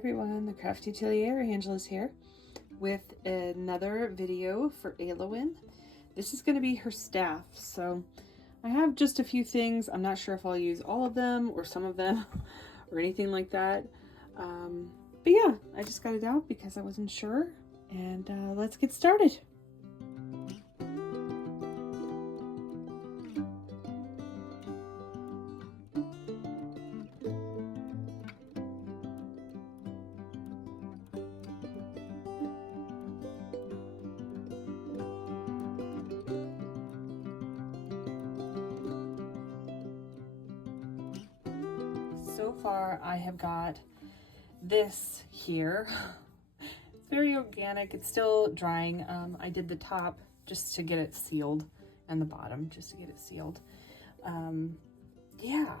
everyone, the Crafty Atelier, Angela's here with another video for Eowyn. This is going to be her staff, so I have just a few things. I'm not sure if I'll use all of them or some of them or anything like that. But yeah, I just got it out because I wasn't sure, and let's get started. So far, I have got this here. It's very organic. It's still drying. I did the top just to get it sealed and the bottom just to get it sealed. Yeah,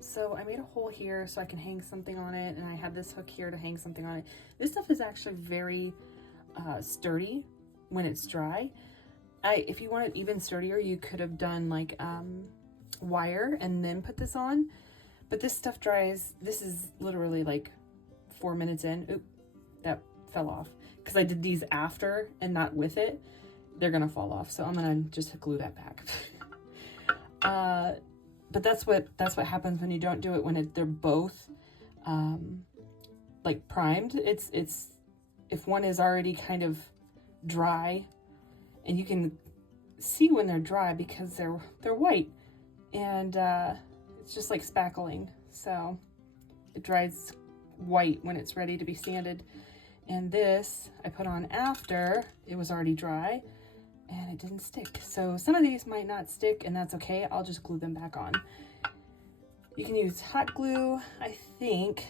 so I made a hole here so I can hang something on it, and I have this hook here to hang something on it. This stuff is actually very sturdy when it's dry. If you want it even sturdier, you could have done like wire and then put this on. But this stuff dries, this is literally like 4 minutes in. Oop, that fell off. Because I did these after and not with it. They're gonna fall off, so I'm gonna just glue that back. But that's what happens when you don't do it when they're both like primed. It's if one is already kind of dry, and you can see when they're dry because they're white, and it's just like spackling, so it dries white when it's ready to be sanded. And this I put on after it was already dry, and it didn't stick. So some of these might not stick, and that's okay. I'll just glue them back on. You can use hot glue. I think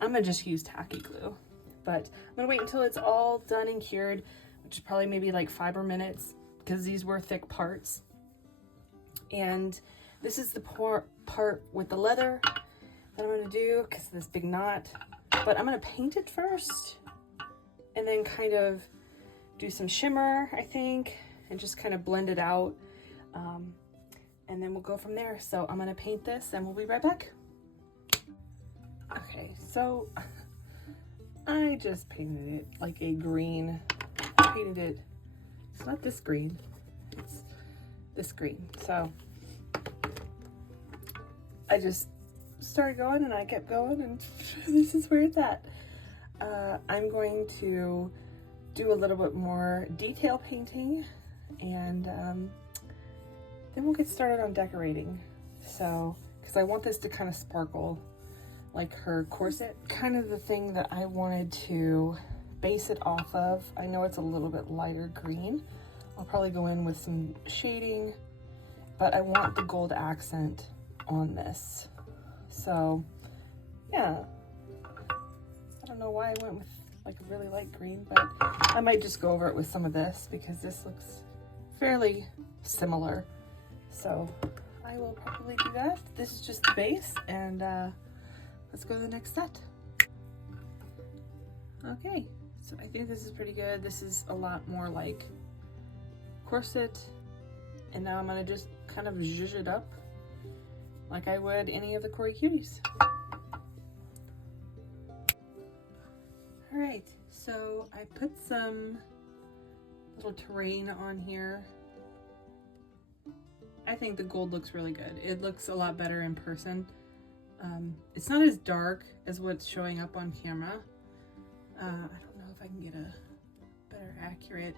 I'm gonna just use tacky glue, but I'm gonna wait until it's all done and cured, which is probably maybe like 5 more minutes because these were thick parts. And this is the part with the leather that I'm going to do because of this big knot. But I'm going to paint it first and then kind of do some shimmer, I think, and just kind of blend it out. And then we'll go from there. So I'm going to paint this and we'll be right back. Okay, so I just painted it like a green. I painted it, it's not this green, it's this green. So I just started going and I kept going, and this is where it's at. I'm going to do a little bit more detail painting, and then we'll get started on decorating. So, because I want this to kind of sparkle like her corset, kind of the thing that I wanted to base it off of. I know it's a little bit lighter green. I'll probably go in with some shading, but I want the gold accent on this. So yeah, I don't know why I went with like a really light green, but I might just go over it with some of this because this looks fairly similar. So I will probably do that. This is just the base, and let's go to the next set. Okay, so I think this is pretty good. This is a lot more like corset, and now I'm gonna just kind of zhuzh it up like I would any of the Cory Cuties. All right, so I put some little terrain on here. I think the gold looks really good. It looks a lot better in person. It's not as dark as what's showing up on camera. I don't know if I can get a better accurate.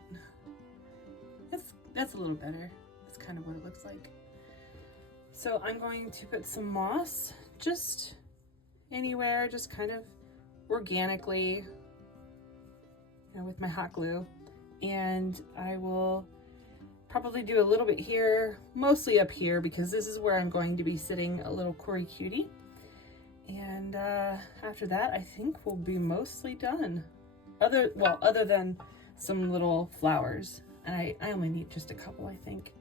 That's a little better. That's kind of what it looks like. So I'm going to put some moss just anywhere, just kind of organically, you know, with my hot glue. And I will probably do a little bit here, mostly up here, because this is where I'm going to be sitting a little Cory Cutie. And after that, I think we'll be mostly done. Other than some little flowers. And I only need just a couple, I think.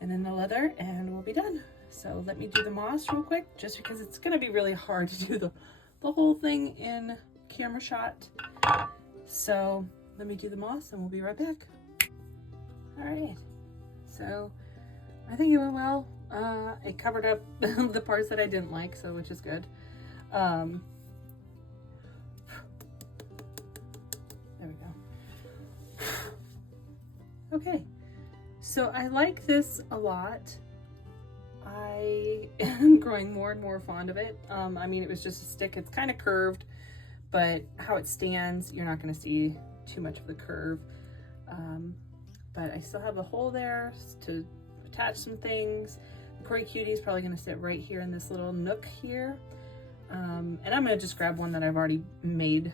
And then the leather, and we'll be done. So let me do the moss real quick, just because it's gonna be really hard to do the whole thing in camera shot. So let me do the moss and we'll be right back. All right, so I think it went well. It covered up the parts that I didn't like, so which is good. Okay, so I like this a lot. I am growing more and more fond of it. I mean, it was just a stick. It's kind of curved, but how it stands, you're not going to see too much of the curve. But I still have a hole there to attach some things. The Cory Cutie is probably going to sit right here in this little nook here. And I'm going to just grab one that I've already made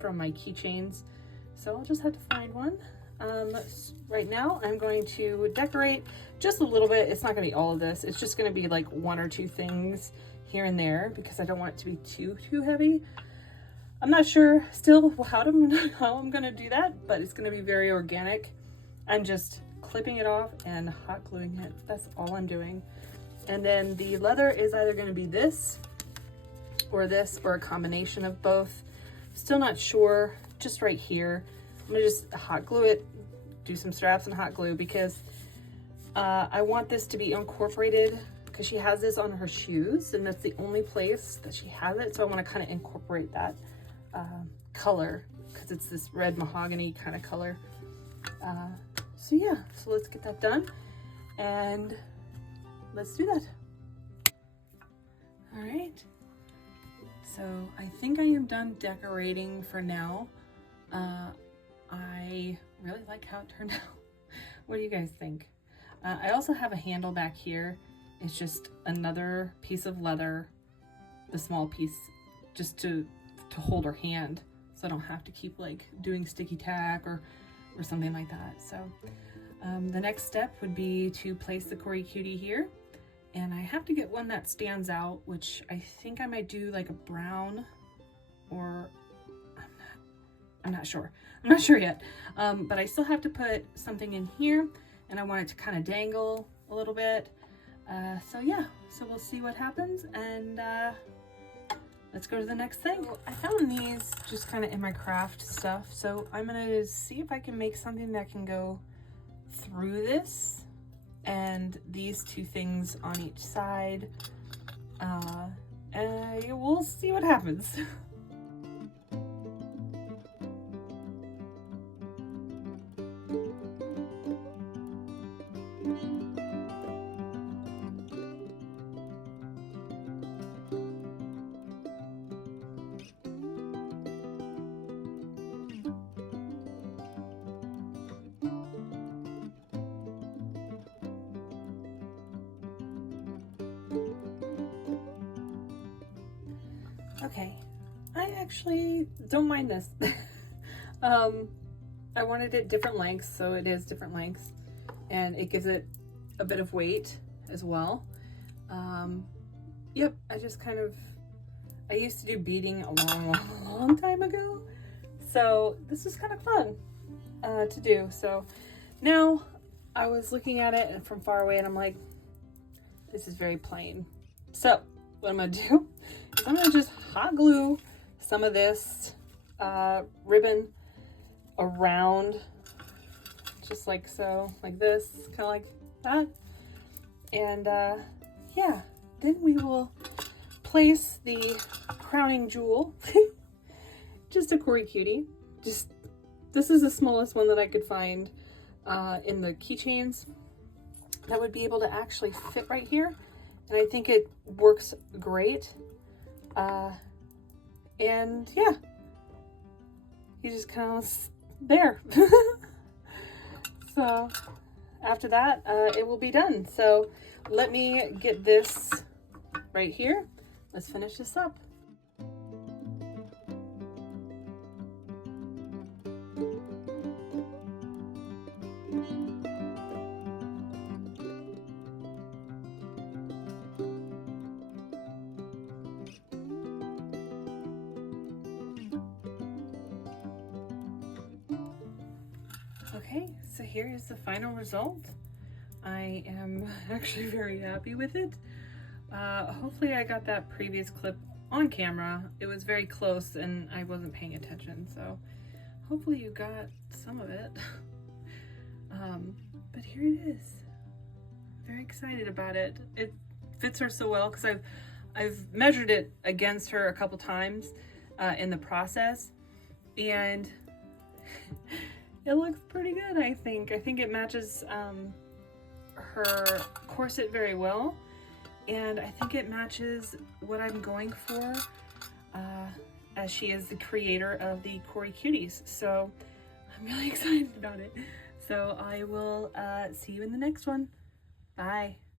from my keychains. So I'll just have to find one. Right now I'm going to decorate just a little bit. It's not going to be all of this. It's just going to be like one or two things here and there because I don't want it to be too heavy. I'm not sure still how I'm going to do that, but it's going to be very organic. I'm just clipping it off and hot gluing it. That's all I'm doing. And then the leather is either going to be this or a combination of both. Still not sure, just right here. I'm gonna just hot glue it, do some straps and hot glue because I want this to be incorporated because she has this on her shoes and that's the only place that she has it. So I want to kind of incorporate that color because it's this red mahogany kind of color. So yeah, so let's get that done and let's do that. All right. So I think I am done decorating for now. I really like how it turned out. What do you guys think? I also have a handle back here. It's just another piece of leather, the small piece, just to hold her hand. So I don't have to keep like doing sticky tack or something like that. So the next step would be to place the Cory Cutie here. And I have to get one that stands out, which I think I might do like a brown or I'm not sure. I'm not sure yet. But I still have to put something in here and I want it to kind of dangle a little bit. So yeah, so we'll see what happens and let's go to the next thing. So I found these just kind of in my craft stuff. So I'm gonna see if I can make something that can go through this. And these two things on each side. And we'll see what happens. Okay, I actually don't mind this. I wanted it different lengths, so it is different lengths, and it gives it a bit of weight as well. Yep, I used to do beading a long time ago, so this is kind of fun to do. So now I was looking at it from far away and I'm like, this is very plain. So what I'm gonna do is I'm gonna just hot glue some of this ribbon around, just like so, like this, kind of like that. And yeah, then we will place the crowning jewel, just a Cory Cutie. This is the smallest one that I could find in the keychains that would be able to actually fit right here. And I think it works great. And yeah, you just kind of there. So after that, it will be done. So let me get this right here. Let's finish this up. Okay, so here is the final result. I am actually very happy with it. Hopefully I got that previous clip on camera. It was very close and I wasn't paying attention, so hopefully you got some of it. But here it is. I'm very excited about it. It fits her so well because I've measured it against her a couple times in the process, and It looks pretty good, I think. I think it matches her corset very well, and I think it matches what I'm going for, as she is the creator of the Cory Cuties. So I'm really excited about it. So I will see you in the next one. Bye.